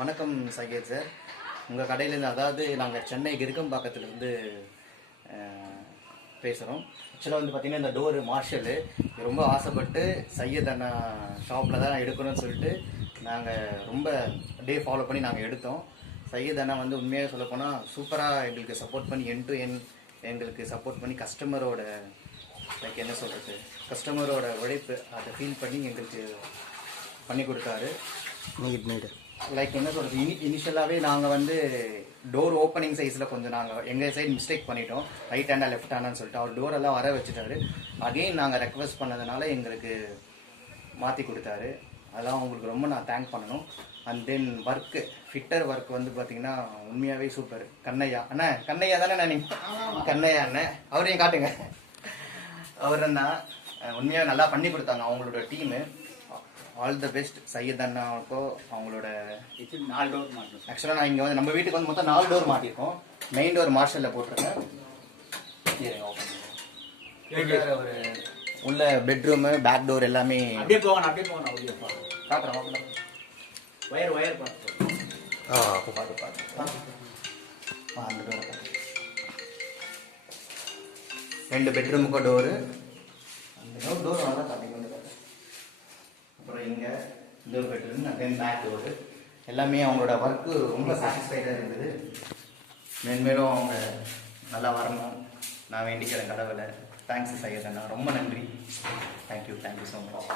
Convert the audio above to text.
வணக்கம் சையத் சார். உங்கள் கடையிலேருந்து, அதாவது நாங்கள் சென்னை கிருக்கம்பாக்கத்துலேருந்து பேசுகிறோம். ஆக்சுவலாக வந்து பார்த்திங்கன்னா, இந்த டோரு மார்ஷலு ரொம்ப ஆசைப்பட்டு சையத் அண்ணா ஷாப்பில் தான் எடுக்கணும்னு சொல்லிட்டு நாங்கள் ரொம்ப ஃபாலோ பண்ணி நாங்கள் எடுத்தோம். சையத் அண்ணா வந்து உண்மையாக சொல்லப்போனால் சூப்பராக எங்களுக்கு சப்போர்ட் பண்ணி என் டு என் எங்களுக்கு சப்போர்ட் பண்ணி கஸ்டமரோட என்ன சொல்கிறது, கஸ்டமரோட உழைப்பு அதை ஃபீல் பண்ணி எங்களுக்கு பண்ணி கொடுத்தாரு. லைக் என்ன சொல்கிறது, இனிஷியலாகவே நாங்கள் வந்து டோர் ஓப்பனிங் சைஸில் கொஞ்சம் நாங்கள் எங்கள் சைடு மிஸ்டேக் பண்ணிட்டோம். ரைட் ஹேண்டா லெஃப்ட் ஹேண்டான்னு சொல்லிட்டு அவர் டோரெல்லாம் வர வச்சுட்டாரு. அகெயின் நாங்கள் ரெக்வஸ்ட் பண்ணதுனால எங்களுக்கு மாற்றி கொடுத்தாரு. அதெல்லாம் உங்களுக்கு ரொம்ப நான் தேங்க் பண்ணணும். And then work, fitter work வந்து பார்த்தீங்கன்னா உண்மையாகவே சூப்பர். கண்ணையா அண்ணா, கண்ணையா தானே நான் நீங்கள் கண்ணையா அண்ணன், அவரையும் காட்டுங்க. அவர் தான் உண்மையாக நல்லா பண்ணி கொடுத்தாங்க அவங்களோட team. All the best Syed அண்ணாவுக்கோ. அவங்களோட 4 டோர் மாட்டோம். ஆக்சுவலாக நான் இங்கே வந்து நம்ம வீட்டுக்கு வந்து மொத்தம் 4 டோர் மாட்டியிருக்கோம். மெயின் டோர் மார்ஷலில் போட்டிருக்கேன். ஒரு உள்ள பெட்ரூமு, பேக் டோர் எல்லாமே அப்படியே போகணும் காட்டுறோம். ஒயர் பார்த்து அப்போ பார்த்து அந்த டோர் 2 பெட்ரூமுக்கும் டோரு. அந்த டோர் நல்லா காட்டிங்க. அப்புறம் இங்கே இந்த பெட்ரூம், தென் பேக் டோரு எல்லாமே அவங்களோட ஒர்க்கு ரொம்ப சாட்டிஸ்ஃபைடாக இருந்தது. மென்மேலும் அவங்க நல்லா வரணும் நான் வேண்டிக்கிறேன் கடவுளை. தேங்க்ஸ் சையத் அண்ணா, ரொம்ப நன்றி. Thank you so much.